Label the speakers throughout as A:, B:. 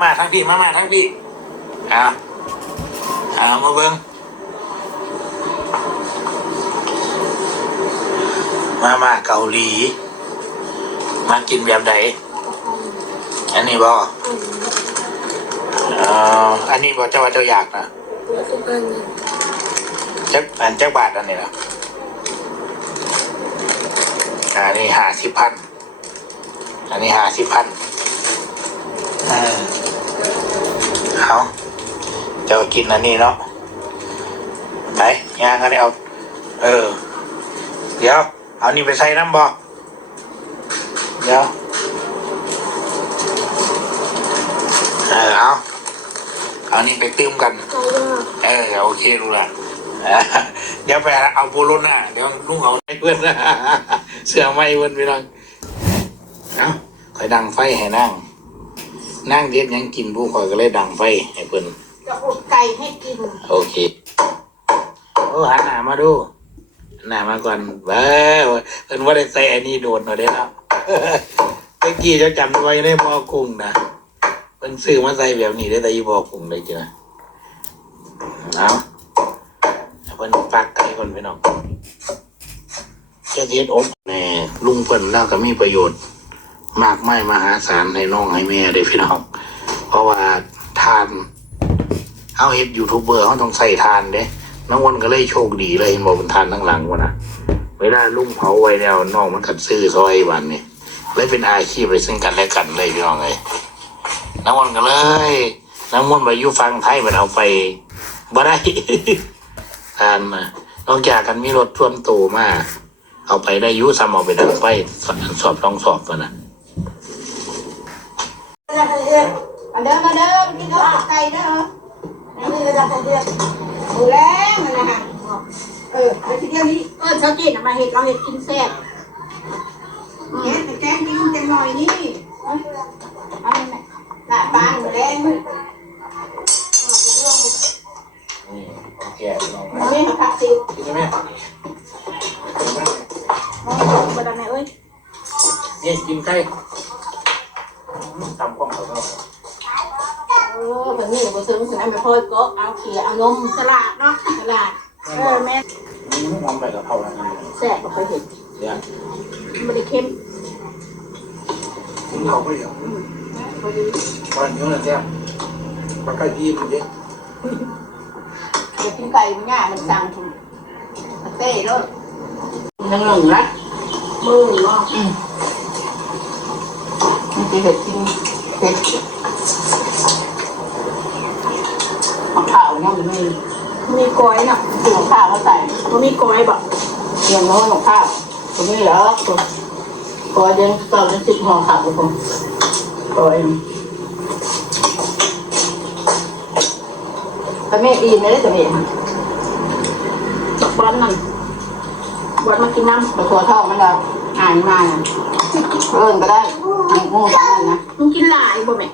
A: มาทั้งพี่มามาทั้งพี่เอาเอามาเบิ้งมามาเกาหลี มากินแบบไหนอันนี้บออ๋ออันนี้บอเจ้าว่าเจ้าอยากนะจักอันเจักบาทอันนี้ละอันนี้หาสิบพันอันนี้หาสิบพันออเอา จ้ากินอันนี้เนาะไหนย่างกันเอา เออ เดี๋ยว เอานี่ไปใส่น้ำบอเดี๋ยวเออเอาเอานี่ไปตื้มกัน เออโอเครู้ละเดี๋ยวไปเอาโบโลน่ะเดี๋ยวลุงเอาให้เพื่อนเสือไม่เพื่อนไปลองเอาคอยดังไฟให้นั่งนั่งเย็ดยังกินผู้คอยก็เลยดังไฟให้เพื่อน
B: จะอบไก่ให้กิน
A: โอเค โอ้หันหน้ามาดูหันหน้ามาก่อนเบ้อเพิ่นว่าได้ใส่อันนี้โดนมาได้แล้วเมื่อกี้จะจำไว้ในบ่อกุ้งนะเพิ่นซื้อมาใส่แบบนี้ได้แต่อีบ่อกุ้งเลยจ้ะเอาเพิ่นปักไก่ก่อนพี่น้องเจ้าเฮ็ดอบแน่ลุงเพิ่นแล้วก็มีประโยชน์ มากมายมหาศาลให้น้องให้แม่เด้พี่น้อง เพราะว่าทาน เอาเฮ็ดยูทูบเบอร์เขาต้องใส่ทานเด้น้องวันก็เลยโชคดีเลยเห็นบอกมันทานทั้งหลังวะนะเวลาลุงเผาไว้แล้วน้องมันกัดซื้อซอยวันนี่เลยเป็นอาชีพไปซึ่งกันและกันเลยพี่น้องเลยน้องวันก็เลยน้องวันไปยู่ฟังไทยมันเอาไปบ่ได้ทานมานอกจากกันมีรถท่วมตูมากเอาไปได้ยุซ้ำเอาไปดังไฟสอบสอบต้องสอบกันนะ
B: มาเด้อมาเด้อกินข้าวไก่เด้อ นี่ก็จะเรียกดูแรงนะฮะเออแล้วทีเดียวนี้เออชาวจีนมาเห็ดเราเห็ดกินแซ่บแกงแกงกินจังหน่อยนี่อันนี้ละปานแรง
A: นี่โอเคพี่น้อง
B: อันนี้ผักซี
A: กินได้ไหม
B: มองสองประดับไหนเอ้ย
A: นี่กินไก่ทำกล้องเขาก็
B: เออ แบบนี้บ่ซื้อซื้อไม่พอก็เอาเขียเอานมสลัดเนาะสลัดเออแม่
A: หอมไปกับเขาแล้วนี่
B: แซ่บบ่เคยเห็น
A: เนี่ย
B: มันได้เค็ม
A: เขาไปเดี๋ยว
B: พอดี
A: วันนี้นะแซ่บปลาไก่ดีมันเยอะ
B: เดี๋ยวกินไก่มันง่ายมันสั่งถุงเต้เลยหนึ่งหนึ่งละมือเนาะอืมนี่คือเห็ดกินเห็ดของข้าวเนี่ยมันมีมีกล้วยเนาะคือของข้าวเขาใส่มันมีกล้วยบอกเรียงน้อยของข้าวตรงนี้เหรอตัวกล้วยเดือนตอนละสิบห่อขาวผมกล้วยแต่แม่อีนไม่ได้แต่แม่บอลนั่นบอลมากินน้ำแต่ตัวเท่ามันเราอ่านมาน่ะเอินก็ได้งูกันนั่นนะมึงกินหลายบ่แม่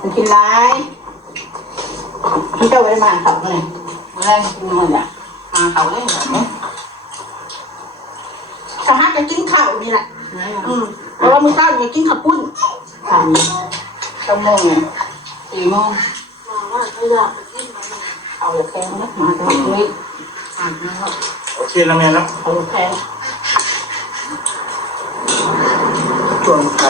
B: มึงกินหลาย มึงเจ้าไปได้มาเขาเลยมาได้กินมันอะมาเขาเลยแบบนี้สหาจะกินข้าวนี่แหละ อืมเพราะว่ามึงเช้าเนี่ยกินข้าวปุ้นทำชั่วโมงเนี่ยสี่โมงเอาแข้งนะมาตรงนี้อ่านนะ
A: โอเคแล้วแม่แล้ว
B: เอาแข้ง
A: ช่วงไข่